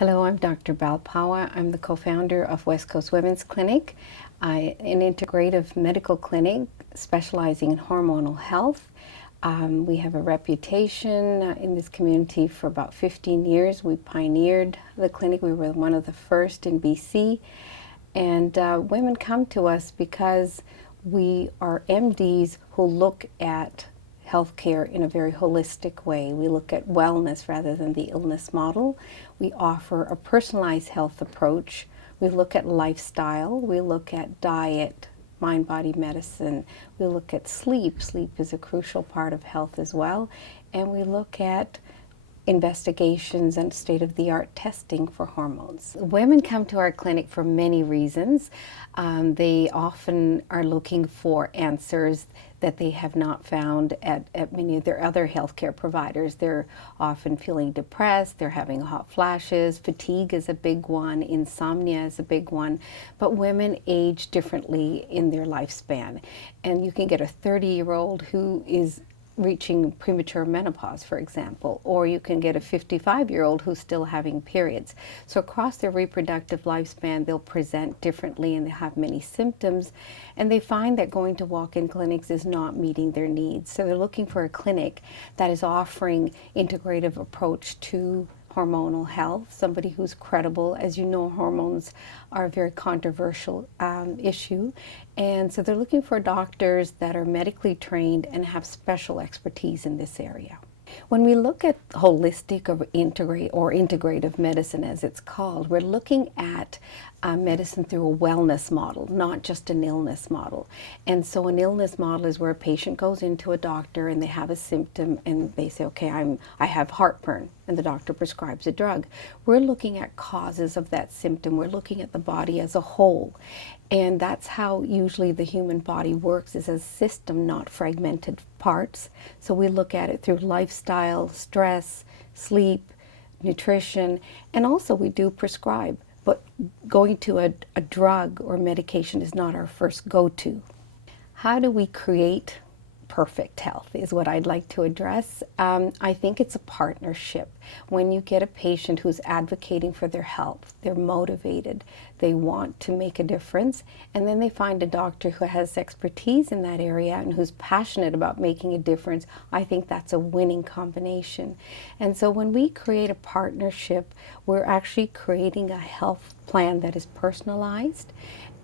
Hello, I'm Dr. Bal Pawa. I'm the co-founder of West Coast Women's Clinic, an integrative medical clinic specializing in hormonal health. We have a reputation in this community for about 15 years. We pioneered the clinic. We were one of the first in BC. And women come to us because we are MDs who look at healthcare in a very holistic way. We look at wellness rather than the illness model. We offer a personalized health approach. We look at lifestyle. We look at diet, mind-body medicine. We look at sleep. Sleep is a crucial part of health as well. And we look at investigations and state-of-the-art testing for hormones. Women come to our clinic for many reasons. They often are looking for answers that they have not found at many of their other healthcare providers. They're often feeling depressed, they're having hot flashes, fatigue is a big one, insomnia is a big one, but women age differently in their lifespan. And you can get a 30-year-old who is reaching premature menopause, for example, or you can get a 55-year-old who's still having periods. So across their reproductive lifespan, they'll present differently and they have many symptoms, and they find that going to walk-in clinics is not meeting their needs. So they're looking for a clinic that is offering integrative approach to hormonal health, somebody who's credible. As you know, hormones are a very controversial issue, and so they're looking for doctors that are medically trained and have special expertise in this area. When we look at holistic or integrative medicine, as it's called, we're looking at medicine through a wellness model, not just an illness model. And so an illness model is where a patient goes into a doctor and they have a symptom and they say, okay, I have heartburn, and the doctor prescribes a drug. We're looking at causes of that symptom. We're looking at the body as a whole. And that's how usually the human body works, is a system, not fragmented parts. So we look at it through lifestyle, stress, sleep, nutrition, and also we do prescribe. But going to a drug or medication is not our first go-to. How do we create perfect health is what I'd like to address. I think it's a partnership. When you get a patient who's advocating for their health, they're motivated, they want to make a difference, and then they find a doctor who has expertise in that area and who's passionate about making a difference, I think that's a winning combination. And so when we create a partnership, we're actually creating a health plan that is personalized,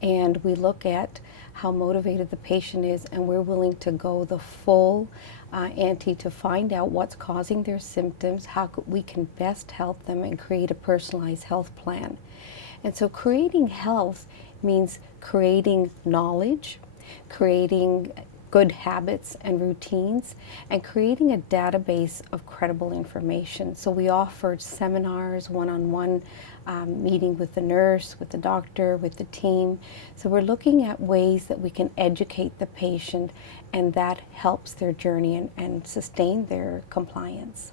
and we look at how motivated the patient is, and we're willing to go the full ante to find out what's causing their symptoms, how we can best help them, and create a personalized health plan. And so creating health means creating knowledge, creating good habits and routines, and creating a database of credible information. So we offered seminars, one-on-one meeting with the nurse, with the doctor, with the team. So we're looking at ways that we can educate the patient, and that helps their journey and sustain their compliance.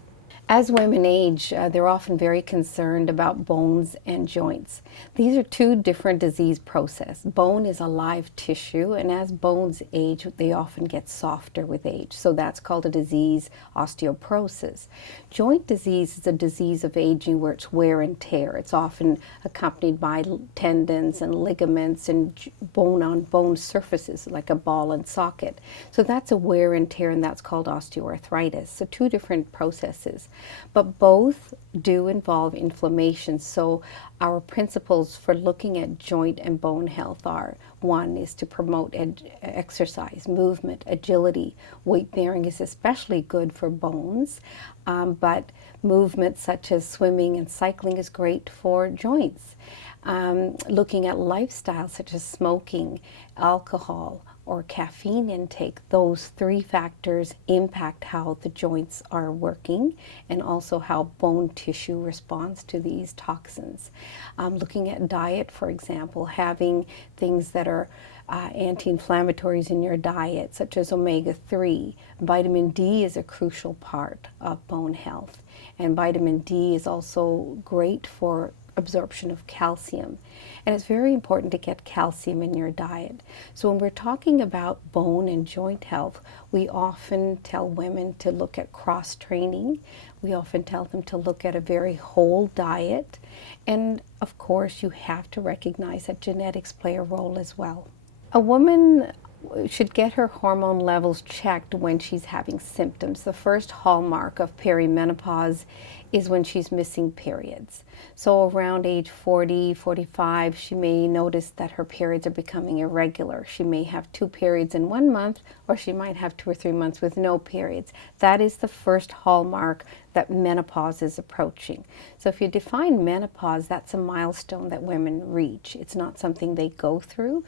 As women age, they're often very concerned about bones and joints. These are two different disease processes. Bone is a live tissue, and as bones age, they often get softer with age. So that's called a disease, osteoporosis. Joint disease is a disease of aging where it's wear and tear. It's often accompanied by tendons and ligaments and bone-on-bone surfaces like a ball and socket. So that's a wear and tear, and that's called osteoarthritis. So two different processes. But both do involve inflammation. So our principles for looking at joint and bone health are: one is to promote exercise, movement, agility. Weight bearing is especially good for bones, but movement such as swimming and cycling is great for joints. Looking at lifestyle such as smoking, alcohol, or caffeine intake, those three factors impact how the joints are working and also how bone tissue responds to these toxins. Looking at diet, for example, having things that are anti-inflammatories in your diet, such as omega-3. Vitamin D is a crucial part of bone health, and vitamin D is also great for absorption of calcium. And it's very important to get calcium in your diet. So when we're talking about bone and joint health, we often tell women to look at cross-training. We often tell them to look at a very whole diet. And of course, you have to recognize that genetics play a role as well. A woman should get her hormone levels checked when she's having symptoms. The first hallmark of perimenopause is when she's missing periods. So around age 40, 45, she may notice that her periods are becoming irregular. She may have 2 periods in 1 month, or she might have 2 or 3 months with no periods. That is the first hallmark that menopause is approaching. So if you define menopause, that's a milestone that women reach. It's not something they go through,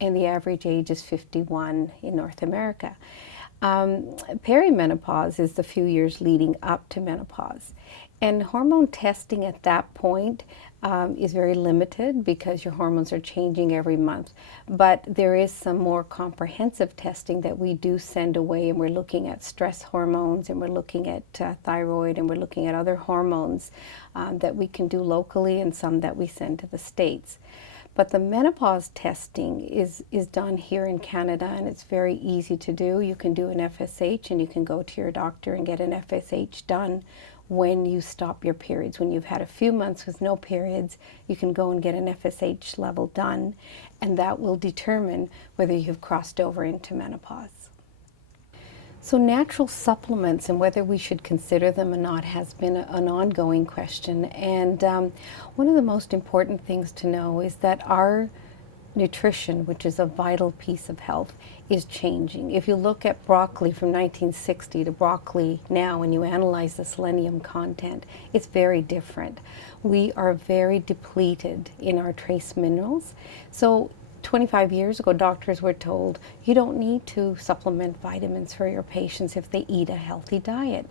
and the average age is 51 in North America. Perimenopause is the few years leading up to menopause. And hormone testing at that point is very limited because your hormones are changing every month. But there is some more comprehensive testing that we do send away, and we're looking at stress hormones, and we're looking at thyroid, and we're looking at other hormones that we can do locally, and some that we send to the States. But the menopause testing is done here in Canada, and it's very easy to do. You can do an FSH, and you can go to your doctor and get an FSH done when you stop your periods. When you've had a few months with no periods, you can go and get an FSH level done, and that will determine whether you've crossed over into menopause. So natural supplements and whether we should consider them or not has been an ongoing question. And one of the most important things to know is that our nutrition, which is a vital piece of health, is changing. If you look at broccoli from 1960 to broccoli now, and you analyze the selenium content, it's very different. We are very depleted in our trace minerals. So 25 years ago, doctors were told you don't need to supplement vitamins for your patients if they eat a healthy diet.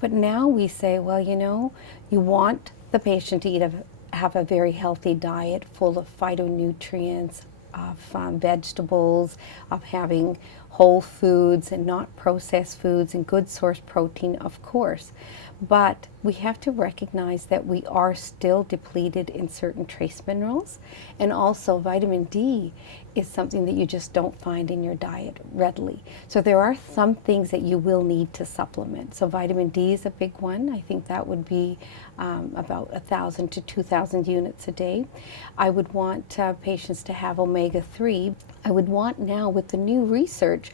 But now we say, well, you know, you want the patient to have a very healthy diet full of phytonutrients, of vegetables, of having whole foods and not processed foods, and good source protein, of course. But we have to recognize that we are still depleted in certain trace minerals, and also vitamin D is something that you just don't find in your diet readily. So there are some things that you will need to supplement. So vitamin D is a big one. I think that would be about 1,000 to 2,000 units a day. I would want patients to have omega-3. I would want now, with the new research,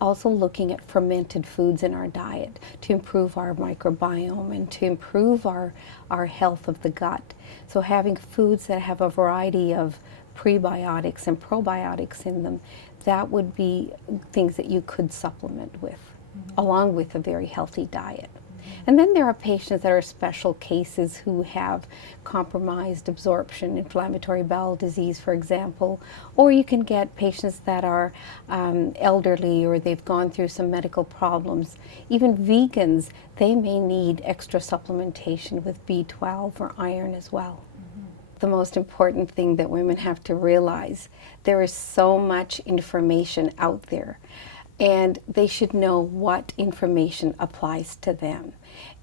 also looking at fermented foods in our diet to improve our microbiome and to improve our health of the gut. So having foods that have a variety of prebiotics and probiotics in them, that would be things that you could supplement with, along with a very healthy diet. And then there are patients that are special cases who have compromised absorption, inflammatory bowel disease, for example, or you can get patients that are elderly, or they've gone through some medical problems. Even vegans, they may need extra supplementation with B12 or iron as well. The most important thing that women have to realize, there is so much information out there, and they should know what information applies to them.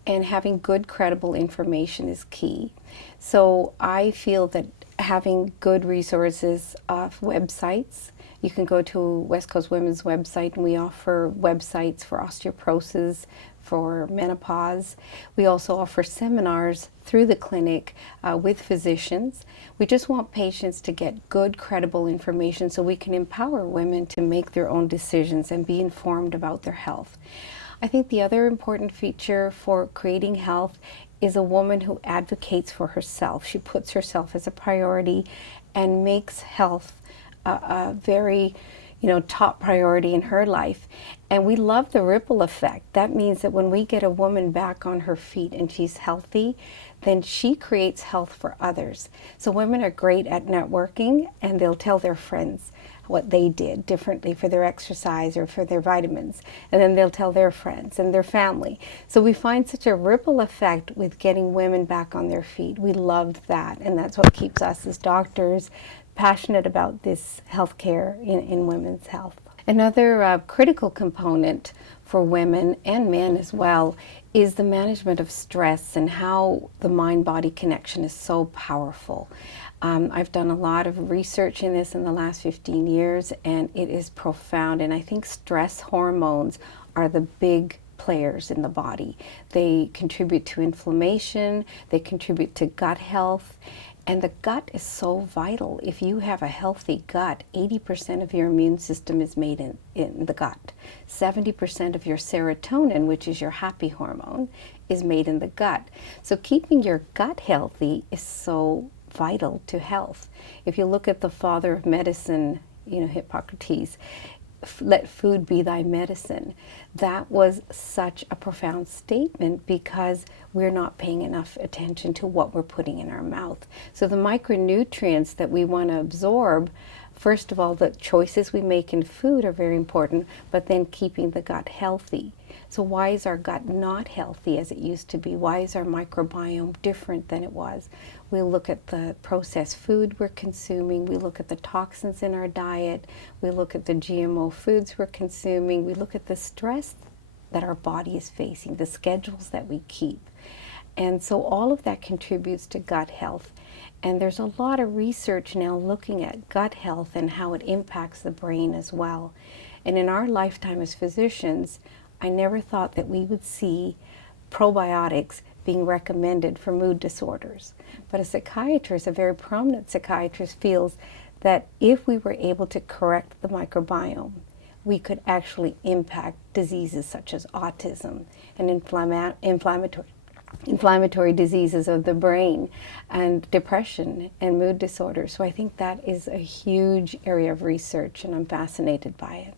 And having good, credible information is key. So I feel that having good resources of websites, you can go to West Coast Women's website, and we offer websites for osteoporosis, for menopause. We also offer seminars through the clinic with physicians. We just want patients to get good, credible information so we can empower women to make their own decisions and be informed about their health. I think the other important feature for creating health is a woman who advocates for herself. She puts herself as a priority and makes health a very top priority in her life. And we love the ripple effect. That means that when we get a woman back on her feet and she's healthy, then she creates health for others. So women are great at networking, and they'll tell their friends what they did differently for their exercise or for their vitamins. And then they'll tell their friends and their family. So we find such a ripple effect with getting women back on their feet. We love that, and that's what keeps us as doctors passionate about this healthcare in women's health. Another critical component for women and men as well is the management of stress and how the mind-body connection is so powerful. I've done a lot of research in this in the last 15 years, and it is profound. And I think stress hormones are the big players in the body. They contribute to inflammation, they contribute to gut health, and the gut is so vital. If you have a healthy gut, 80% of your immune system is made in the gut. 70% of your serotonin, which is your happy hormone, is made in the gut. So keeping your gut healthy is so vital to health. If you look at the father of medicine, Hippocrates, let food be thy medicine. That was such a profound statement because we're not paying enough attention to what we're putting in our mouth. So the micronutrients that we want to absorb, first of all, the choices we make in food are very important, but then keeping the gut healthy. So why is our gut not healthy as it used to be? Why is our microbiome different than it was? We look at the processed food we're consuming, we look at the toxins in our diet, we look at the GMO foods we're consuming, we look at the stress that our body is facing, the schedules that we keep. And so all of that contributes to gut health. And there's a lot of research now looking at gut health and how it impacts the brain as well. And in our lifetime as physicians, I never thought that we would see probiotics being recommended for mood disorders. But a psychiatrist, a very prominent psychiatrist, feels that if we were able to correct the microbiome, we could actually impact diseases such as autism and inflammatory diseases of the brain and depression and mood disorders. So I think that is a huge area of research, and I'm fascinated by it.